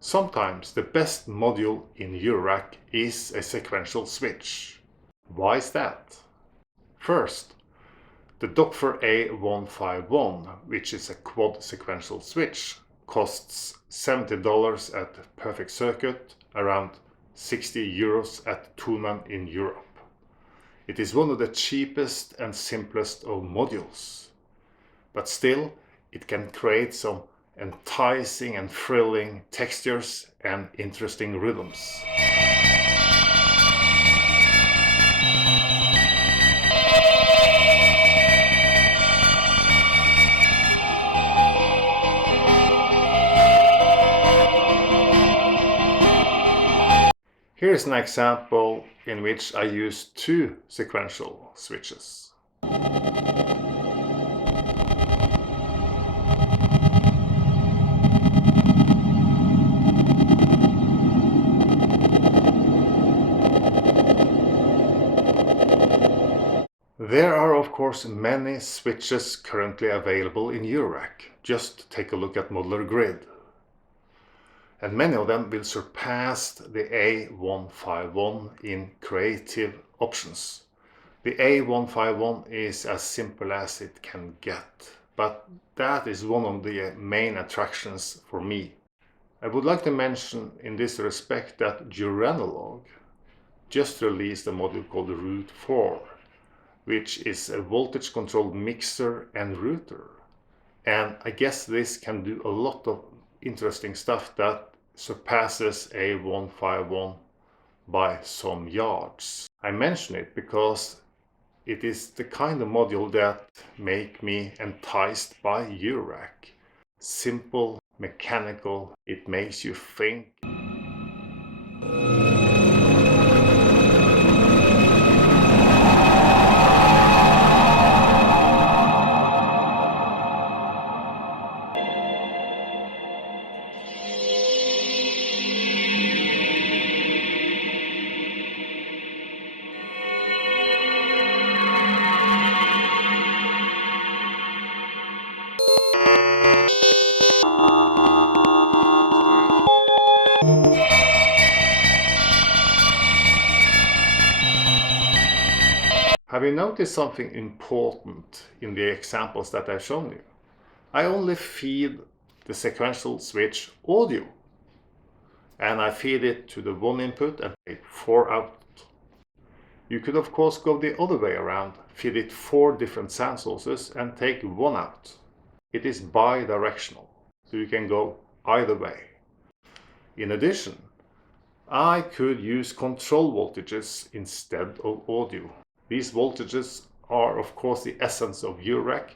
Sometimes the best module in eurorack is a sequential switch. Why is that? First, the Doepfer A-151, which is a quad sequential switch, costs $70 at Perfect Circuit, around 60 euros at Thumann in Europe. It is one of the cheapest and simplest of modules, but still it can create some enticing and thrilling textures and interesting rhythms. Here is an example in which I use two sequential switches. There are of course many switches currently available in eurorack. Just take a look at modular grid. And many of them will surpass the A-151 in creative options. The A-151 is as simple as it can get, but that is one of the main attractions for me. I would like to mention in this respect that Eurorack just released a module called Route 4, which is a voltage controlled mixer and router. And I guess this can do a lot of interesting stuff that surpasses A-151 by some yards. I mention it because it is the kind of module that make me enticed by eurorack. Simple, mechanical, it makes you think. Have you noticed something important in the examples that I've shown you? I only feed the sequential switch audio, and I feed it to the one input and take 4 out. You could of course go the other way around, feed it 4 different sound sources and take 1 out. It is bi-directional, so you can go either way. In addition, I could use control voltages instead of audio. These voltages are of course the essence of eurorack,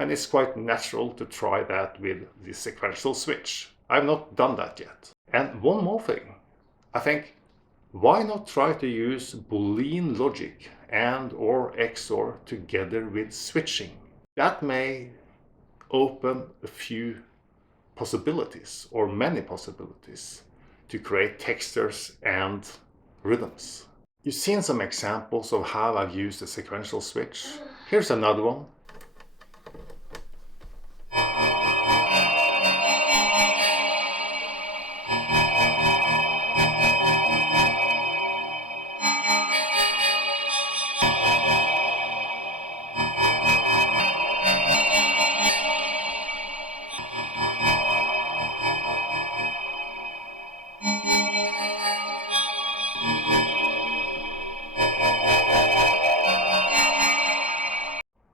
and it's quite natural to try that with the sequential switch. I've not done that yet. And one more thing, I think, why not try to use Boolean logic and or XOR together with switching? That may open a few possibilities, or many possibilities, to create textures and rhythms. You've seen some examples of how I've used a sequential switch. Here's another one.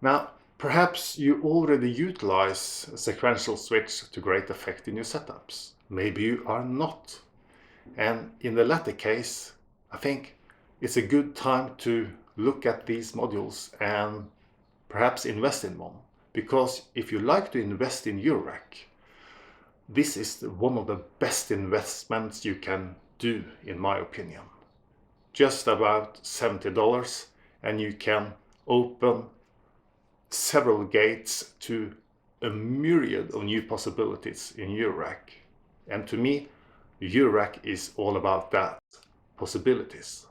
Now, perhaps you already utilize a sequential switch to great effect in your setups. Maybe you are not. And in the latter case, I think it's a good time to look at these modules and perhaps invest in one. Because if you like to invest in eurorack, this is one of the best investments you can do, in my opinion. Just about $70, and you can open several gates to a myriad of new possibilities in eurorack. And to me, eurorack is all about that, possibilities.